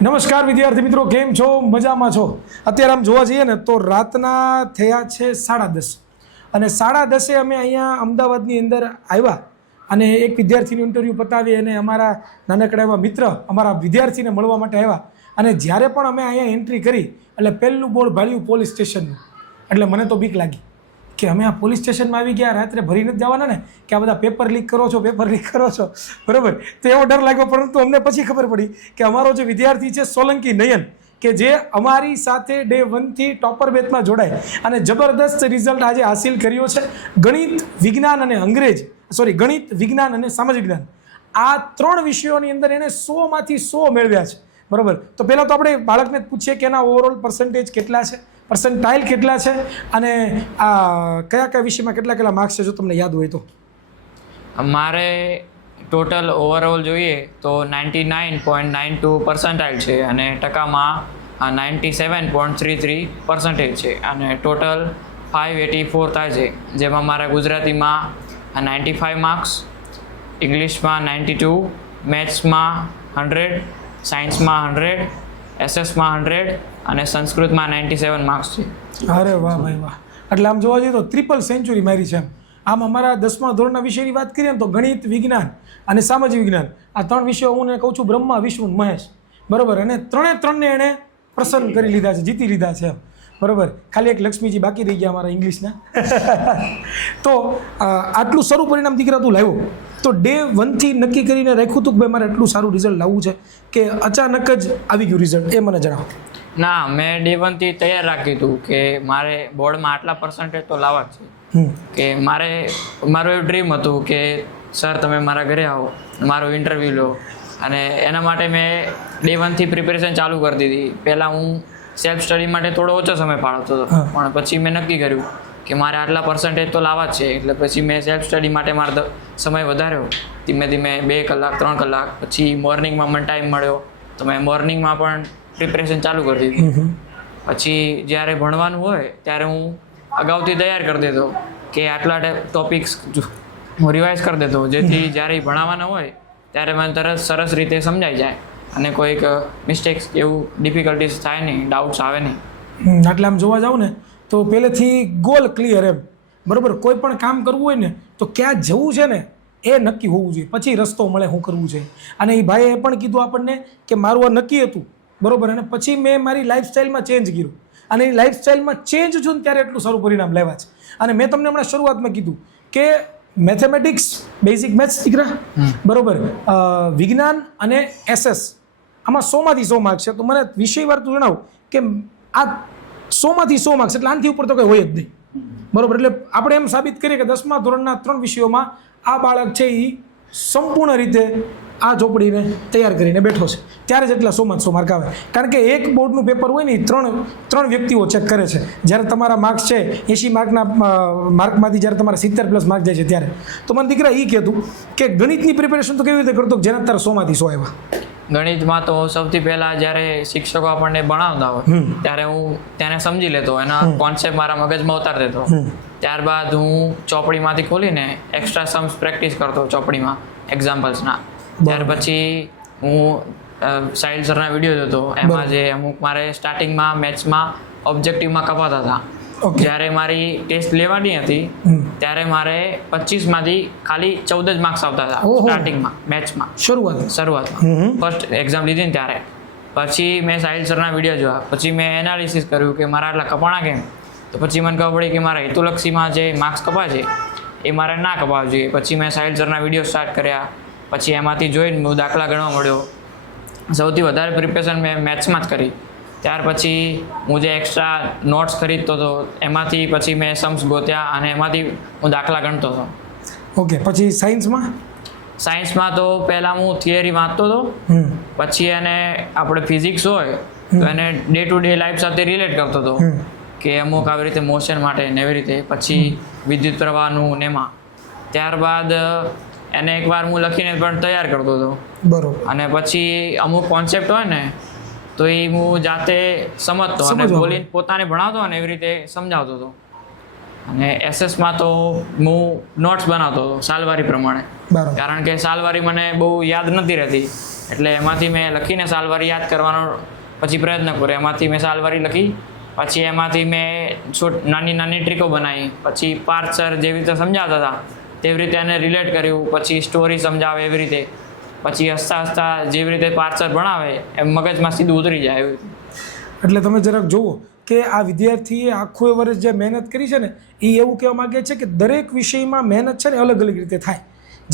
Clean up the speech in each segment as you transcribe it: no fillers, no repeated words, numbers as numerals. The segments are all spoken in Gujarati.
નમસ્કાર વિદ્યાર્થી મિત્રો, કેમ છો? મજામાં છો? અત્યારે આમ જોવા જઈએ ને તો રાતના થયા છે 10:30 અને 10:30 અમે અહીંયા અમદાવાદની અંદર આવ્યા અને એક વિદ્યાર્થીનું ઇન્ટરવ્યૂ પતાવી અને અમારા નાનકડા એવા મિત્ર અમારા વિદ્યાર્થીને મળવા માટે આવ્યા. અને જ્યારે પણ અમે અહીંયા એન્ટ્રી કરી એટલે પહેલું બોર્ડ ભાળ્યું પોલીસ સ્ટેશનનું. એટલે મને તો બીક લાગી કે અમે આ પોલીસ સ્ટેશનમાં આવી ગયા, રાત્રે ભરી નથી જવાના ને કે આ બધા પેપર લીક કરો છો બરાબર. તો એવો ડર લાગ્યો, પરંતુ અમને પછી ખબર પડી કે અમારો જે વિદ્યાર્થી છે સોલંકી નયન, કે જે અમારી સાથે ડે 1 થી ટોપર બેચમાં જોડાય અને જબરદસ્ત રિઝલ્ટ આજે હાસિલ કર્યો છે. ગણિત, વિજ્ઞાન અને ગણિત, વિજ્ઞાન અને સામાજિક જ્ઞાન, આ 3 વિષયોની અંદર એણે 100માંથી 100 મેળવ્યા છે બરાબર. તો પહેલાં તો આપણે બાળકને જ પૂછીએ કે એના ઓવરઓલ પર્સન્ટેજ કેટલા છે, પર્સન્ટાઇલ કેટલા છે અને આ કયા વિષયમાં કેટલા માર્ક્સ છે, જો તમને યાદ હોય તો. મારે ટોટલ ઓવરઓલ જોઈએ તો 99.92 પર્સન્ટાઇલ છે અને ટકામાં 97.33% છે અને ટોટલ 584 થાય છે, જેમાં મારા ગુજરાતીમાં 95 માર્ક્સ, ઇંગ્લિશમાં 92, મેથ્સમાં 100, સાયન્સમાં 100, એસએસમાં 100 અને સંસ્કૃતમાં 97 માર્ક્સ છે. અરે વાહ ભાઈ વાહ! એટલે આમ જોવા જઈએ તો ટ્રિપલ સેન્ચુરી મારી છે. આમ અમારા 10મા ધોરણના વિષયની વાત કરીએ ને તો ગણિત, વિજ્ઞાન અને સામાજિક વિજ્ઞાન, આ 3 વિષયો હું કહું છું બ્રહ્મા, વિષ્ણુ, મહેશ બરાબર. અને 3ને એણે પ્રસન્ન કરી લીધા છે, જીતી લીધા છે બરાબર. ખાલી એક લક્ષ્મીજી બાકી રહી ગયા અમારા ઇંગ્લિશના. તો આટલું સારું પરિણામ દીકરા તું લાવ્યો, તો ડે 1 થી નક્કી કરીને રાખ્યું હતું કે ભાઈ મારે એટલું સારું રિઝલ્ટ લાવવું છે કે અચાનક જ આવી ગયું રિઝલ્ટ, એ મને જણાવો. ના, મેં ડે 1 થી તૈયાર રાખ્યું હતું કે મારે બોર્ડમાં આટલા પર્સન્ટેજ તો લાવવા જ છે. કે મારું એવું ડ્રીમ હતું કે સર તમે મારા ઘરે આવો, મારું ઇન્ટરવ્યૂ લો, અને એના માટે મેં ડે 1 થી પ્રિપેરેશન ચાલુ કરી દીધી. પહેલાં હું સેલ્ફ સ્ટડી માટે થોડો ઓછો સમય ફાળવતો હતો, પણ પછી મેં નક્કી કર્યું કે મારે આટલા પર્સન્ટેજ તો લાવવા જ છે. એટલે પછી મેં સેલ્ફ સ્ટડી માટે મારો સમય વધાર્યો, ધીમે ધીમે 2 કલાક 3 કલાક. પછી મોર્નિંગમાં મને ટાઈમ મળ્યો તો મેં મોર્નિંગમાં પણ પ્રિપેરેશન ચાલુ કરી દીધી. પછી જ્યારે ભણવાનું હોય ત્યારે હું અગાઉથી તૈયાર કરી દેતો કે આટલા ટોપિક્સ હું રિવાઇઝ કરી દેતો, જેથી જ્યારે ભણાવવાના હોય ત્યારે મને તરત સરસ રીતે સમજાઈ જાય અને કોઈક મિસ્ટેક્સ એવું ડિફિકલ્ટીસ થાય નહીં, ડાઉટ્સ આવે નહીં. એટલે આમ જોવા જાવ ને તો પહેલેથી ગોલ ક્લિયર એમ બરાબર. કોઈ પણ કામ કરવું હોય ને તો ક્યાં જવું છે ને એ નક્કી હોવું જોઈએ, પછી રસ્તો મળે શું કરવું છે. અને એ ભાઈએ એ પણ કીધું આપણને કે મારું આ નક્કી હતું બરાબર, અને પછી મેં મારી લાઈફસ્ટાઈલમાં ચેન્જ કર્યું અને એ લાઈફસ્ટાઈલમાં ચેન્જ છું ને ત્યારે એટલું સારું પરિણામ લેવા છે. અને મેં તમને હમણાં શરૂઆતમાં કીધું કે મેથેમેટિક્સ, બેઝિક મેથ્સ દીકરા બરાબર, વિજ્ઞાન અને એસએસ, આમાં 100માંથી 100 માર્ક્સ છે. તો મને વિષયવાર તું જણાવ કે આ 100માંથી 100 માર્ક્સ એટલે આનાથી ઉપર તો કંઈ હોય જ નહીં બરાબર. એટલે આપણે એમ સાબિત કરીએ કે 10મા ધોરણના 3 વિષયોમાં આ બાળક છે એ સંપૂર્ણ રીતે આ ચોપડીને તૈયાર કરીને બેઠો છે, ત્યારે જ એટલા 100માંથી 100 માર્ક આવે. કારણ કે એક બોર્ડનું પેપર હોય ને એ ત્રણ વ્યક્તિઓ ચેક કરે છે. જ્યારે તમારા માર્ક્સ છે 80 માર્કના માર્કમાંથી જ્યારે તમારા 70+ માર્ક જાય છે ત્યારે. તો મને દીકરા એ કહેતું કે ગણિતની પ્રિપેરેશન તો કેવી રીતે કરતો જેના તારા 100માંથી 100 આવ્યા? ગણિતમાં તો સૌથી પહેલાં જ્યારે શિક્ષકો આપણને ભણાવતા હોય ત્યારે હું તેને સમજી લેતો, એના કોન્સેપ્ટ મારા મગજમાં ઉતારી દેતો. ત્યારબાદ હું ચોપડીમાંથી ખોલીને એક્સ્ટ્રા સમ્સ પ્રેક્ટિસ કરતો ચોપડીમાં એક્ઝામ્પલ્સના. ત્યાર પછી હું સાહિલ સરના વિડીયો જોતો, એમાં જે અમુક મારે સ્ટાર્ટિંગમાં મેથ્સમાં ઓબ્જેક્ટિવમાં કપાતા હતા. જ્યારે મારી ટેસ્ટ લેવાની હતી ત્યારે મારે 25માંથી ખાલી 14 જ માર્ક્સ આવતા હતા સ્ટાર્ટિંગમાં મેથ્સમાં, શરૂઆતમાં ફર્સ્ટ એક્ઝામ લીધી ને ત્યારે. પછી મેં સાહિલ સરના વિડીયો જોયા, પછી મેં એનાલિસિસ કર્યું કે મારા આટલા કપાણા કેમ. તો પછી મને ખબર પડી કે મારા હેતુલક્ષીમાં જે માર્ક્સ કપાય છે એ મારે ના કપાવવા જોઈએ. પછી મેં સાહિલ સરના વિડીયો સ્ટાર્ટ કર્યા, પછી એમાંથી જોઈને હું દાખલા ગણવા મળ્યો. સૌથી વધારે પ્રિપેરેશન મેં મેથ્સમાં જ કરી. ત્યાર પછી હું જે એક્સ્ટ્રા નોટ્સ ખરીદતો હતો એમાંથી પછી મેં સમ્સ ગોત્યા અને એમાંથી હું દાખલા ગણતો હતો. ઓકે, પછી સાયન્સમાં તો પહેલાં હું થિયરી વાંચતો હતો, પછી એને આપણે ફિઝિક્સ હોય તો એને ડે ટુ ડે લાઈફ સાથે રિલેટ કરતો હતો કે અમુક આવી રીતે મોશન માટે ને એવી રીતે. પછી વિદ્યુત પ્રવાહનું ને એમાં. ત્યારબાદ એને એકવાર હું લખીને પણ તૈયાર કરતો હતો બરોબર. અને પછી અમુક કોન્સેપ્ટ હોય ને તો એ હું જાતે સમજતો અને બોલીને પોતાને ભણાવતો અને એવી રીતે સમજાવતો હતો. અને એસએસમાં તો હું નોટ્સ બનાવતો હતો સાલવારી પ્રમાણે, કારણ કે સાલવારી મને બહુ યાદ નથી રહેતી એટલે એમાંથી મેં લખીને સાલવારી યાદ કરવાનો પછી પ્રયત્ન કર્યો. એમાંથી મેં સાલવારી લખી, પછી એમાંથી મેં નાની નાની ટ્રીકો બનાવી. પછી પાર્થ સર જેવી રીતે સમજાવતા હતા તેવી રીતે એને રિલેટ કર્યું. પછી સ્ટોરી સમજાવે એવી રીતે, પછી હસતા હસતા જેવી રીતે પાર્થ સર ભણાવે એમ મગજમાં સીધું ઉતરી જાય એવી રીતે. એટલે તમે જરાક જુઓ કે આ વિદ્યાર્થીએ આખું વર્ષ જે મહેનત કરી છે ને એ એવું કહેવા માગે છે કે દરેક વિષયમાં મહેનત છે ને અલગ અલગ રીતે થાય.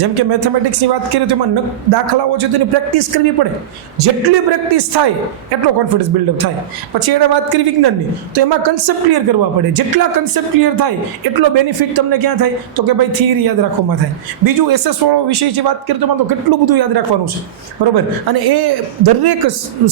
જેમ કે મેથેમેટિક્સની વાત કરીએ તો એમાં દાખલાઓ છે તો એની પ્રેક્ટિસ કરવી પડે. જેટલી પ્રેક્ટિસ થાય એટલો કોન્ફિડન્સ બિલ્ડઅપ થાય. પછી એને વાત કરી વિજ્ઞાનની તો એમાં કન્સેપ્ટ ક્લિયર કરવા પડે. જેટલા કન્સેપ્ટ ક્લિયર થાય એટલો બેનિફિટ તમને ક્યાં થાય તો કે ભાઈ થિયરી યાદ રાખવામાં થાય. બીજું SS વાળો વિષય છે વાત કરીએ તો એમાં તો કેટલું બધું યાદ રાખવાનું છે, બરાબર. અને એ દરેક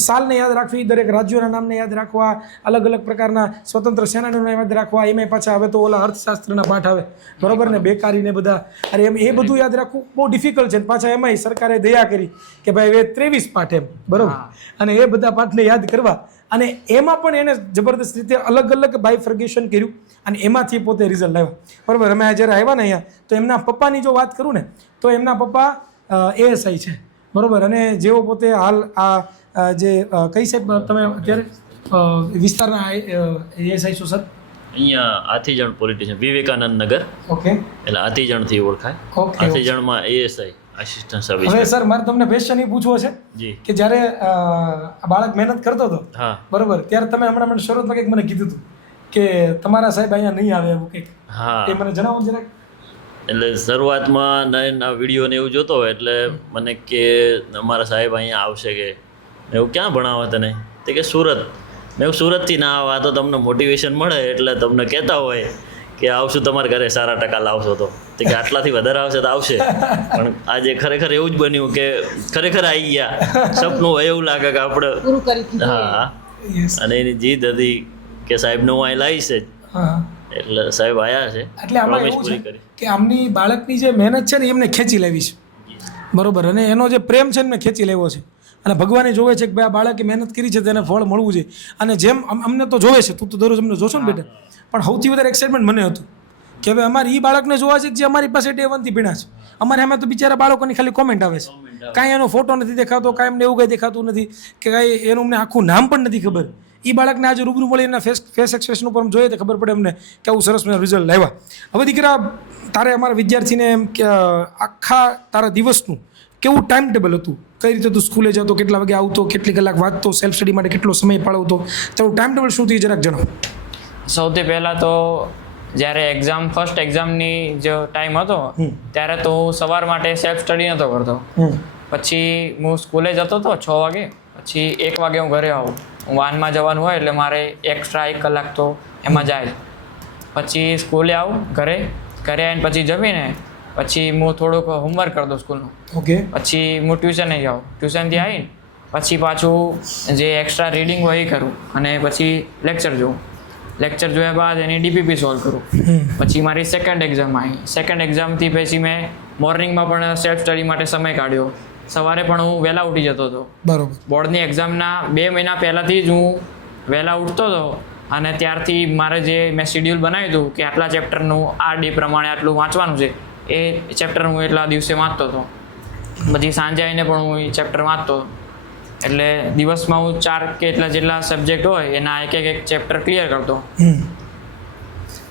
સાલને યાદ રાખવી, દરેક રાજ્યોના નામને યાદ રાખવા, અલગ અલગ પ્રકારના સ્વતંત્ર સેનાનીઓને યાદ રાખવા, એમાં પાછા હવે તો ઓલા અર્થશાસ્ત્રના પાઠ આવે, બરાબર ને, બેકારીને બધા. અરે એમ એ બધું યાદ રાખવું બહુ ડિફિકલ્ટ છે. પાછા એમાંય સરકારે દયા કરી કે ભાઈ હવે 23 પાઠ એમ, બરોબર. અને એ બધા પાઠને યાદ કરવા અને એમાં પણ એને જબરદસ્ત રીતે અલગ અલગ બાયફર્ગેશન કર્યું અને એમાંથી પોતે રિઝલ્ટ લાવ્યા, બરોબર. અમે જ્યારે આવ્યા ને અહીંયા તો એમના પપ્પાની જો વાત કરું ને તો એમના પપ્પા ASI છે, બરોબર. અને જેઓ પોતે હાલ આ જે કઈ સાહેબ તમે અત્યારે વિસ્તારના ASI છો સર? અહીંયા આથીજણ પોલિટિશિયન, વિવેકાનંદ નગર. ઓકે. એટલે આથીજણથી ઓળખાય. ઓકે. આથીજણમાં ASI આસિસ્ટન્ટ સબ હવે ઇન્સ્પેક્ટર. સર મારે તમને ક્વેશ્ચન એ પૂછવો છે જી. કે જ્યારે બાળક મહેનત કરતો હતો, હા. બરોબર, ત્યારે તમે હમણાં મને શરૂઆતમાં કંઈક મને કીધું હતું કે તમારા સાહેબ અહીંયા નહીં આવે એવું કંઈક. હા. એ મને જણાવો જરાક. એટલે શરૂઆતમાં નયનના વિડીયો ને એવું જોતો હોય એટલે મને કે અમારા સાહેબ અહીંયા આવશે કે. મેં એવું ક્યાં ભણાવવા તને? તે કે સુરત. મેં એવું સુરતથી ના આવા તો તમને મોટિવેશન મળે એટલે તમને કહેતા હોય કે આવશું તમારા ઘરે, સારા ટકા લાવશો તો. તે કે આટલાથી વધારે આવશે તો આવશે. પણ આજે ખરેખર એવું જ બન્યું કે ખરેખર આવી ગયા. સપનું હોય એવું લાગે કે આપણે. હા. અને એની જીદ હતી કે સાહેબને હું અહીં લાવીશ જ. હા. એટલે સાહેબ આવ્યા છે. એટલે આમાં Promise એવું પૂરી છે કરી. કે આમની બાળકની જે મહેનત છે ને એમને ખેંચી લેવી છે, બરોબર. અને એનો જે પ્રેમ છે ને એમને ખેંચી લેવો છે. અને ભગવાને જોવે છે કે ભાઈ આ બાળકે મહેનત કરી છે તેને ફળ મળવું જોઈએ. અને જેમ અમને તો જોવે છે, તું તો દરરોજ અમને જોશો ને બેટા, પણ સૌથી વધારે એક્સાઇટમેન્ટ મને હતું કે હવે અમારે એ બાળકને જોવા છે કે જે અમારી પાસે Day 1 થી ભીણા છે. અમારે એમાં તો બિચારા બાળકોની ખાલી કોમેન્ટ આવે છે, કાંઈ એનો ફોટો નથી દેખાતો, કાંઈ એમને એવું કંઈ દેખાતું નથી કે કાંઈ એનું અમને આખું નામ પણ નથી ખબર. એ બાળકને આજે રૂબરૂ મળી એના ફેસ એક્સપ્રેશન ઉપર જોઈએ તો ખબર પડે અમને કે આવું સરસ મેં રિઝલ્ટ લાવ્યા. હવે દીકરા, તારે અમારા વિદ્યાર્થીને એમ કે આખા તારા દિવસનું કેવું ટાઈમ ટેબલ હતું? કઈ રીતે તું સ્કૂલે જતો, કેટલા વાગે આવતો, કેટલી કલાક વાંચતો, સેલ્ફ સ્ટડી માટે કેટલો સમય ફાળવતો, તારું ટાઈમ ટેબલ શું થયું જરાક જણાવો. સૌથી પહેલાં તો જ્યારે ફર્સ્ટ એક્ઝામની જે ટાઈમ હતો ત્યારે તો હું સવાર માટે સેલ્ફ સ્ટડી નહોતો કરતો. પછી હું સ્કૂલે જતો હતો 6 વાગે, પછી 1 વાગે હું ઘરે આવું. હું વાનમાં જવાનું હોય એટલે મારે એક્સ્ટ્રા 1 કલાક તો એમાં જાય. પછી સ્કૂલે આવું, ઘરે આવીને પછી જમીને પછી હું થોડુંક હોમવર્ક કરી દઉં સ્કૂલનું. ઓકે. પછી હું ટ્યુશને જાઉં. ટ્યુશનથી આવીને પછી પાછું જે એક્સ્ટ્રા રીડિંગ હોય એ કરું અને પછી લેક્ચર જોઉં. લેક્ચર જોયા બાદ એની DPP સોલ્વ કરું. પછી મારી સેકન્ડ એક્ઝામ આવી. સેકન્ડ એક્ઝામથી પછી મેં મોર્નિંગમાં પણ સેલ્ફ સ્ટડી માટે સમય કાઢ્યો. સવારે પણ હું વહેલા ઉઠી જતો હતો. બરોબર. બોર્ડની એક્ઝામના 2 મહિના પહેલાંથી જ હું વહેલા ઉઠતો હતો અને ત્યારથી મારે જે મેં શિડ્યુલ બનાવ્યું હતું કે આટલા ચેપ્ટરનું આ ડે પ્રમાણે આટલું વાંચવાનું છે, એ ચેપ્ટર હું એટલા દિવસે વાંચતો હતો. પછી સાંજે આવીને પણ હું એ ચેપ્ટર વાંચતો. એટલે દિવસમાં હું 4 કે એટલા જેટલા સબ્જેક્ટ હોય એના એક ચેપ્ટર ક્લિયર કરતો.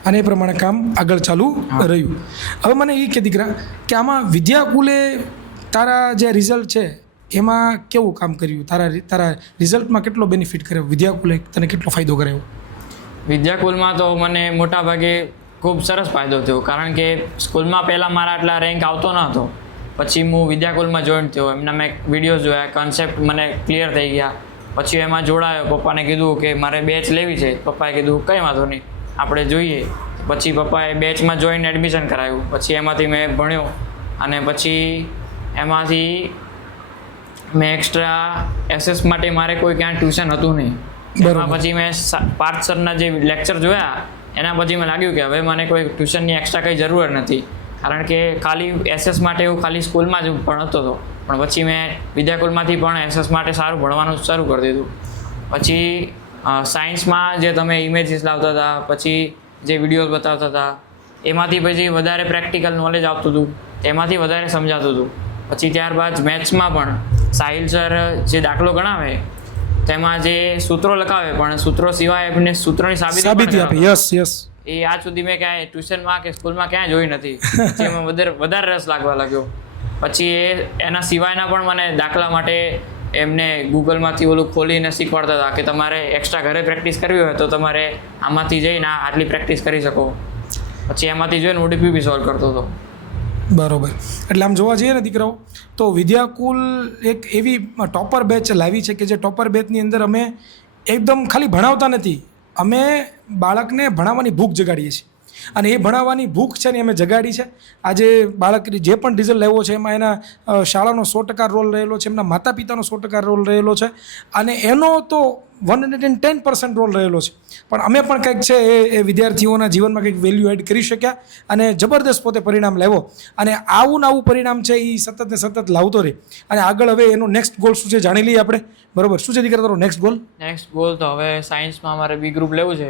અને એ પ્રમાણે કામ આગળ ચાલુ રહ્યું. હવે મને એ કે દીકરા કે આમાં વિદ્યાકુલે તારા જે રિઝલ્ટ છે એમાં કેવું કામ કર્યું? તારા રિઝલ્ટમાં કેટલો બેનિફિટ કર્યો વિદ્યાકુલે? તને કેટલો ફાયદો કરાયો? વિદ્યાકુલમાં તો મને મોટા ભાગે ખૂબ સરસ ફાયદો થયો, કારણ કે સ્કૂલમાં પહેલાં મારા આટલા રેન્ક આવતો ન હતો. પછી હું વિદ્યાકુલમાં જોઈન થયો, એમના મેં વિડીયોઝ જોયા, કન્સેપ્ટ મને ક્લિયર થઈ ગયા. પછી એમાં જોડાયો, પપ્પાને કીધું કે મારે બેચ લેવી છે. પપ્પાએ કીધું કંઈ વાંધો નહીં, આપણે જોઈએ. પછી પપ્પાએ બેચમાં જોઈને એડમિશન કરાવ્યું. પછી એમાંથી મેં ભણ્યો અને પછી એમાંથી મેં એક્સ્ટ્રા SS માટે મારે કોઈ ક્યાં ટ્યુશન હતું નહીં. એમાં પછી મેં પાર્થ સરના જે લેક્ચર જોયા એના પછી મેં લાગ્યું કે હવે મને કોઈ ટ્યુશનની એક્સ્ટ્રા કંઈ જરૂર નથી, કારણ કે ખાલી SS માટે હું ખાલી સ્કૂલમાં જ ભણતો હતો. પણ પછી મેં વિદ્યાકુલમાંથી પણ SS માટે સારું ભણવાનું શરૂ કરી દીધું. પછી સાયન્સમાં જે તમે ઇમેજીસ લાવતા હતા, પછી જે વિડીયોઝ બતાવતા હતા, એમાંથી પછી વધારે પ્રેક્ટિકલ નોલેજ આવતું હતું, એમાંથી વધારે સમજાતું હતું. પછી ત્યારબાદ મેથ્સમાં પણ સાહિલ સર જે દાખલો ગણાવે તેમાં જે સૂત્રો લખાવે પણ સૂત્રો સિવાય એમને સૂત્રોની સાબિતી આપે. Yes yes. એ આજ સુધી મેં ક્યાંય ટ્યુશનમાં કે સ્કૂલમાં ક્યાંય જોઈ નથી. જેમાં વધારે રસ લાગવા લાગ્યો. પછી એના સિવાયના પણ મને દાખલા માટે એમને ગૂગલમાંથી ઓલું ખોલીને શીખવાડતા હતા કે તમારે એક્સ્ટ્રા ઘરે પ્રેક્ટિસ કરવી હોય તો તમારે આમાંથી જઈને આટલી પ્રેક્ટિસ કરી શકો. પછી એમાંથી જોઈને ઓડીપી બી સોલ્વ કરતો હતો. બરોબર. એટલે આમ જોવા જઈએ ને દીકરાઓ તો વિદ્યાકુલ એક એવી ટોપર બેચ લાવી છે કે જે ટોપર બેચની અંદર અમે એકદમ ખાલી ભણાવતા નથી, અમે બાળકને ભણાવવાની ભૂખ જગાડીએ છીએ. અને એ ભણાવવાની ભૂખ છે ને અમે જગાડી છે. આજે બાળક જે પણ રિઝલ્ટ લેવો છે એમાં એના શાળાનો 100% રોલ રહેલો છે, એમના માતા પિતાનો 100% રોલ રહેલો છે, અને એનો તો 110% રોલ રહેલો છે. પણ અમે પણ કંઈક છે એ વિદ્યાર્થીઓના જીવનમાં કંઈક વેલ્યુ એડ કરી શક્યા અને જબરદસ્ત પોતે પરિણામ લેવો. અને આવું ને આવું પરિણામ છે એ સતત ને સતત લાવતો રહે. અને આગળ હવે એનો નેક્સ્ટ ગોલ શું છે જાણી લઈએ આપણે. બરોબર. શું છે દીકરા તારો નેક્સ્ટ ગોલ? નેક્સ્ટ ગોલ તો હવે સાયન્સમાં મારે બી ગ્રુપ લેવું છે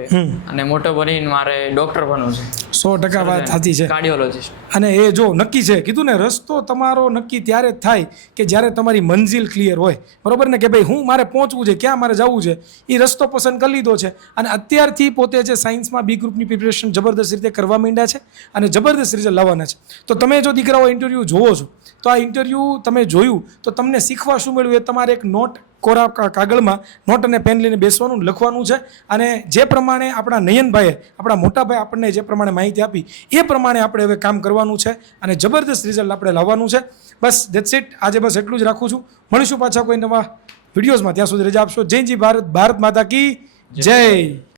અને મોટો બનીને મારે ડૉક્ટર બનવું છે. 100% વાત સાચી છે. કાર્ડિયોલોજીસ્ટ. અને એ જો નક્કી છે, કીધું ને, રસ્તો તમારો નક્કી ત્યારે જ થાય કે જ્યારે તમારી મંજિલ ક્લિયર હોય. બરોબર ને, કે ભાઈ હું મારે પહોંચવું છે, ક્યાં મારે જવું છે, એ રસ્તો પસંદ કરી લીધો છે. અને અત્યારથી પોતે જે સાયન્સમાં બી ગ્રુપની પ્રિપેરેશન જબરદસ્ત રીતે કરવા માંડ્યા છે અને જબરદસ્ત રીતે લાવવાના છે. તો તમે જો દીકરાઓ ઇન્ટરવ્યૂ જોવો છો તો આ ઇન્ટરવ્યૂ તમે જોયું તો તમને શીખવા શું મળ્યું એ તમારે એક નોટ કોરા કાગળમાં નોટ અને પેન લઈને બેસવાનું, લખવાનું છે. અને જે પ્રમાણે આપણા નયનભાઈએ, આપણા મોટાભાઈ આપણને જે પ્રમાણે માહિતી આપી એ પ્રમાણે આપણે હવે કામ કરવાનું છે અને જબરદસ્ત રિઝલ્ટ આપણે લાવવાનું છે. બસ ધેટ્સ ઇટ. આજે બસ એટલું જ રાખું છું. મળીશું પાછા કોઈ નવા વિડીયોઝમાં. ત્યાં સુધી રજા આપશો. જય જી ભારત. ભારત માતા કી જય.